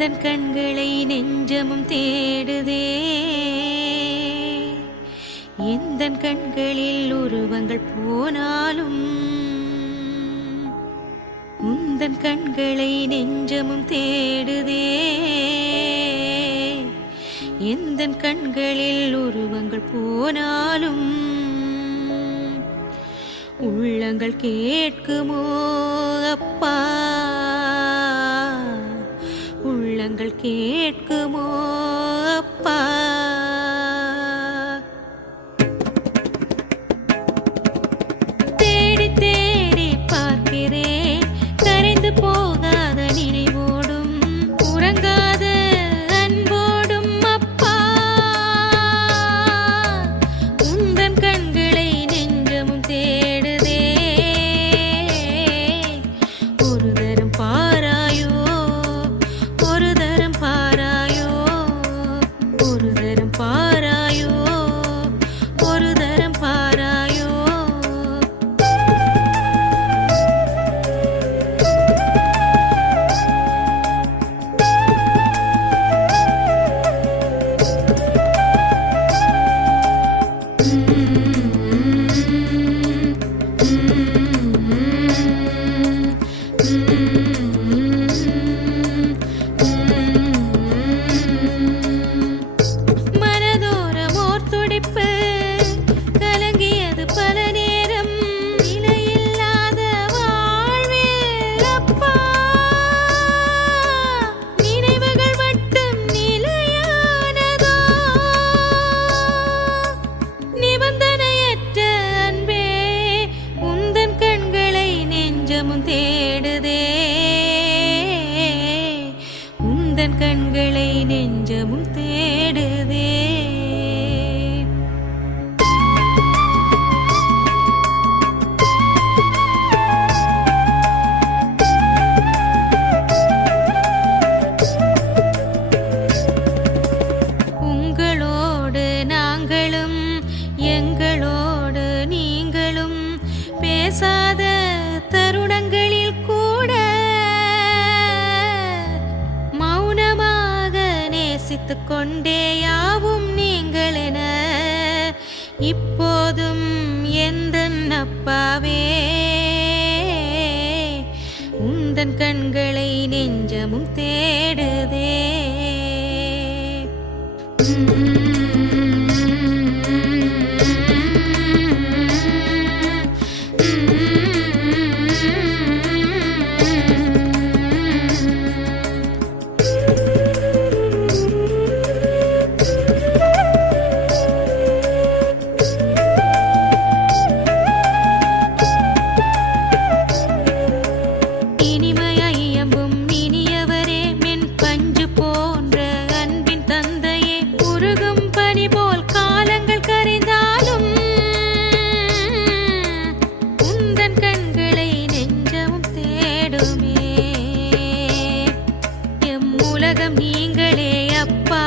உந்தன் கண்களை நெஞ்சமும் தேடுதே. எந்தன் கண்களில் உருவங்கள் போனாலும் உந்தன் கண்களை நெஞ்சமும் தேடுதே. எந்தன் கண்களில் உருவங்கள் போனாலும் உள்ளங்கள் கேட்குமோ அப்பா? உள்ளங்கள் கேட்குமோ அப்பா? தேடி தேடி பார்க்கிறேன். கரைந்து போகாத நினைவு உந்தன் கண்களை நெஞ்சமும் தேடுதே. இப்போதும் எந்த அப்பாவே உந்தன் கண்களை நெஞ்சமும் தேடுதே. உருகும் பனி போல் காலங்கள் கரைந்தாலும் உந்தன் கண்களை நெஞ்சமும் தேடுமே. எம் உலகம் நீங்களே அப்பா.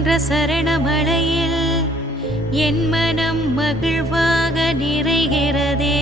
என்ற சரணமலையில் என் மனம் மகிழ்வாக நிறைகிறதே.